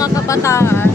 mga kabataan.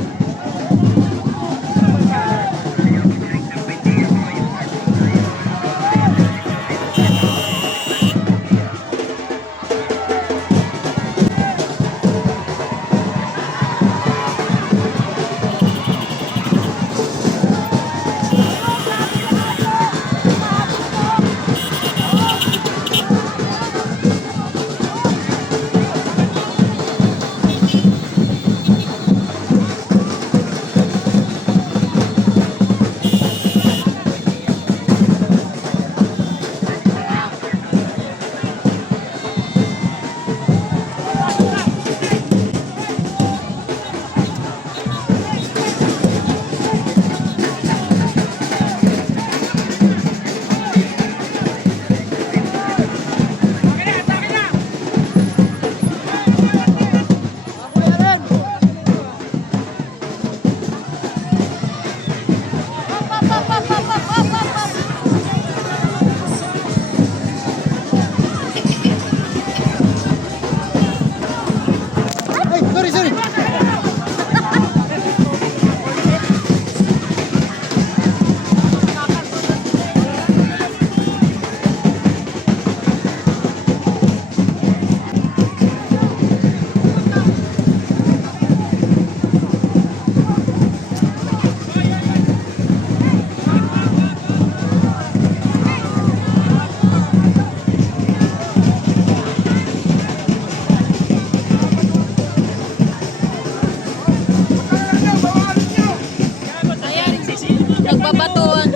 Nagbabatuan.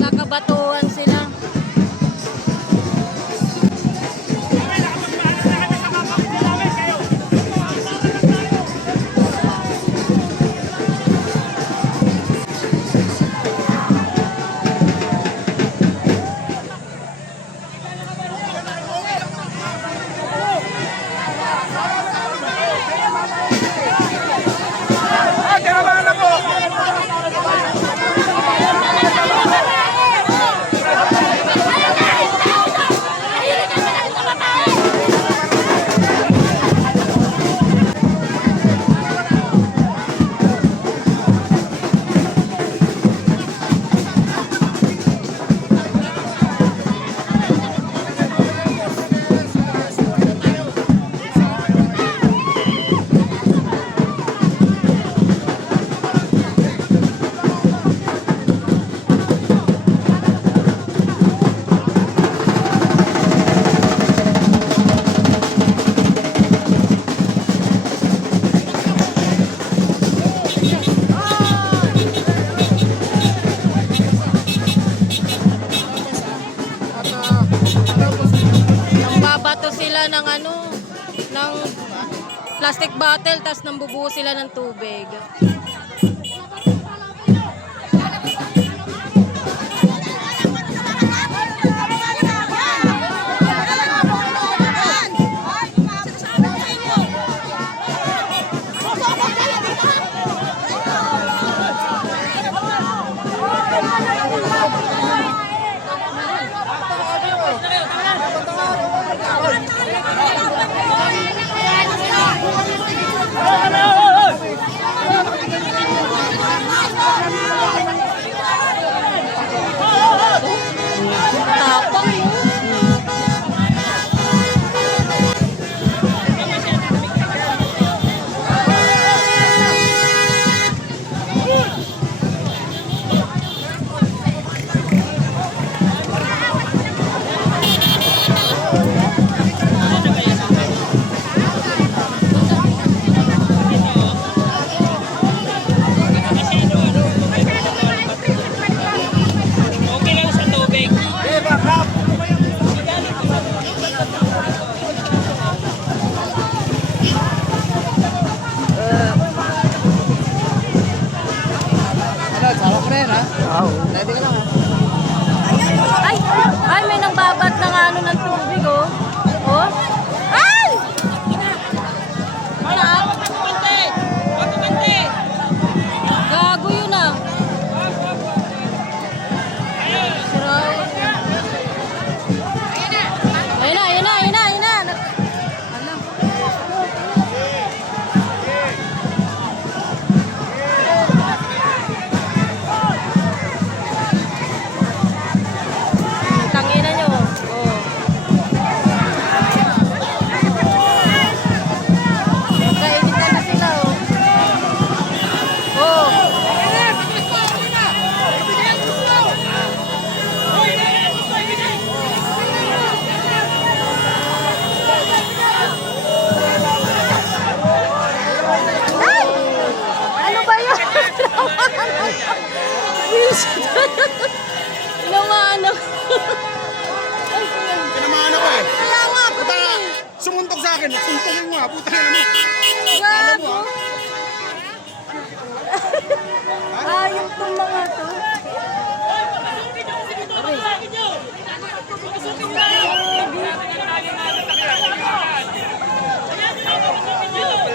Nagkakabatuan sila. Babato sila ng ng plastic bottle, tas nambubuo sila ng tubig. yan. Suntungin mo ha. Putang ina mo. Alam mo ha. Ayun tong mga to.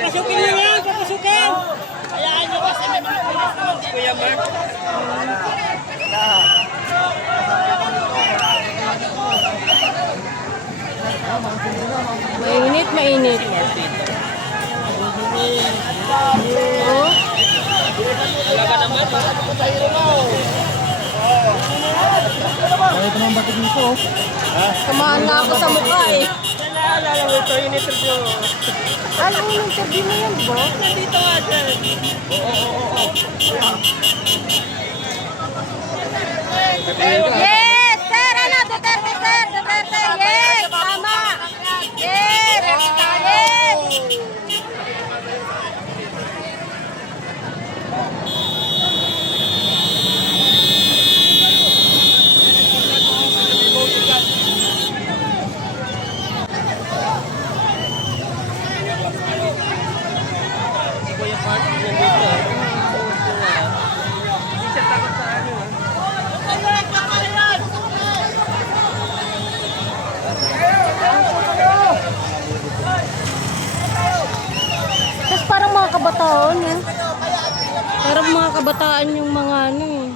Pasukin niyo yan. Papasukin. Hayaan niyo kasi may mga pulis naman. Kuya Mark. Mainit, mainit. Oh. Talaga naman. Ito naman batik dito. Samahan nga ako sa mukha eh. Naalala mo ito yung interview. Ano yung interview mo yan, bro? Nandito nga dyan. Oo. Yes, sir! Ano? Duterte, sir! Duterte! Yes! Tama! Yes! Yes! Kuya Mark, nandito. Hindi siya takot sa ano. Tapos parang mga kabataan eh. Parang mga kabataan yung mga ano eh.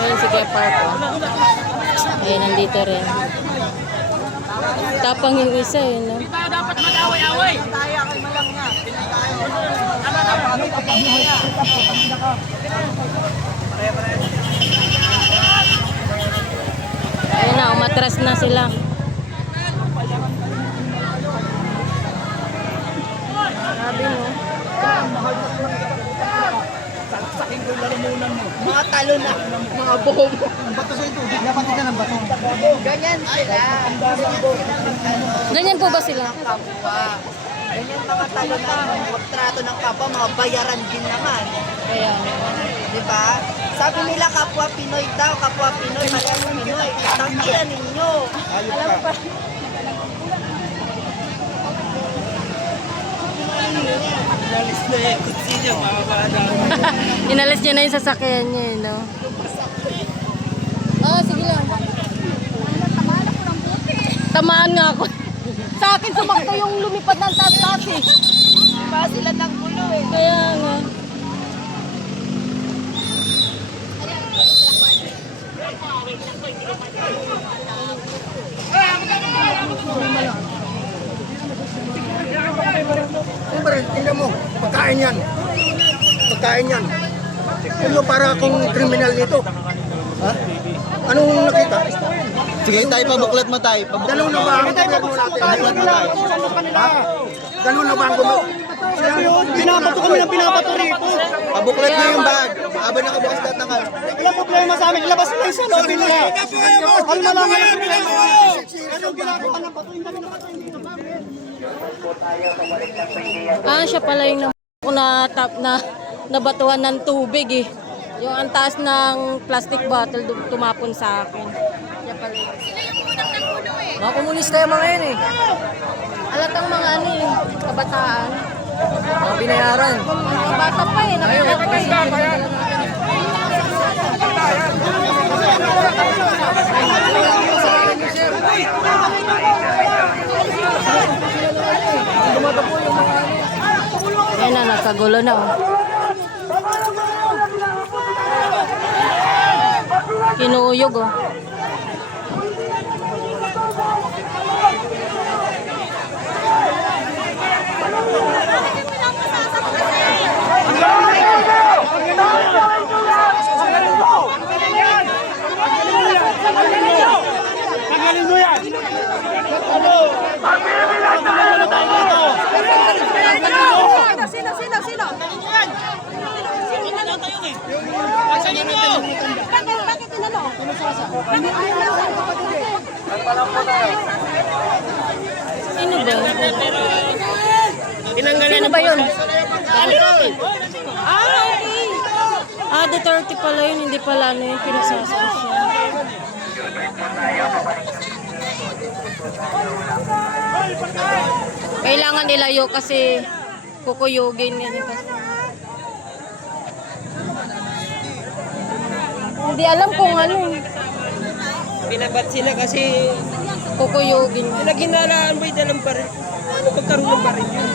Ayun si Kuya Park oh. Ayun, nandito rin. Tapang yung isa eh, no? Tayo dapat mag-away-away. Ayun na, umatras na sila. Grabe no? Mga talo na, mga buhong. Bato sa ito. Dapat ka ng bato. Ganyan sila. Ganyan po ba sila? Kapwa. Ganyan mga talo na, kontrato ng kapwa, mga bayaran din naman. Kaya, Di ba? Sabi nila kapwa Pinoy daw, kapwa Pinoy, parehas Pinoy. Tanggihan ninyo. Alam mo ba? Lalis na eh. Kutsi niya, mga bata. inalis niya na yung sasakyan niya eh, no? Ah, sige lang. Tamaan nga ako. Sa akin sumakto yung lumipad ng taas-taas eh. Diba sila ng gulo eh. Kaya nga. Siyempre, tingnan mo. Pagkain yan. Pagkain yan. Ano para akong kriminal nito? Ha? Anong nakita? Sige, tayo pabuklat mo tayo. Ganun na ba ang gobyerno natin? Pabuklat mo tayo. Ha? Ganun na ba ang gobyerno? Pinapato kami ng pinapato rito. Pabuklat mo yung bag. Habang nakabukas lahat ng ano. Walang problema sa amin. Ilabas mo yung sa lobby nila. Kalma lang ang problema. Anong ginagawa ng bato? Hindi kami nakatayin dito. Ah, siya pala yung nabatuhan ng tubig eh. Yung ang taas ng plastic bottle tumapon sa akin. Siya pala yun. Mga komunista yung mga yun eh. Alatang mga ano eh, kabataan. Mga binayaran. Mga bata pa eh, nakita ko eh. Ayan na, nagkagulo na oh. Kinuyog oh. Tanggalin mo yan! Sino? Bakit tinalo? Sino ba? Tinanggalan Sino ba yun? Ah, okay. Ah, Duterte pala yun. Hindi pala ano yung pinasasas siya. Kailangan ilayo kasi kukuyugin yan kasi. Hindi alam kung ano. Binabat sila kasi Kukuyugin yan. pinaghinalaan mo yung dalang baril. Ano pagkaroon ng baril yun?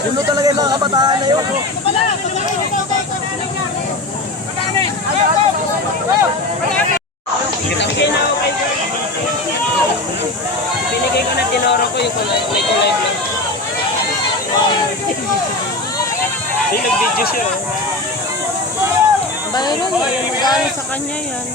Dulo talaga yung mga kabataan na yun. Bigay na ako kay binigay ko na tinoro ko yung kulay lang. Ay, nag-video siya. Bayron yan. Magkano sa kanya yan.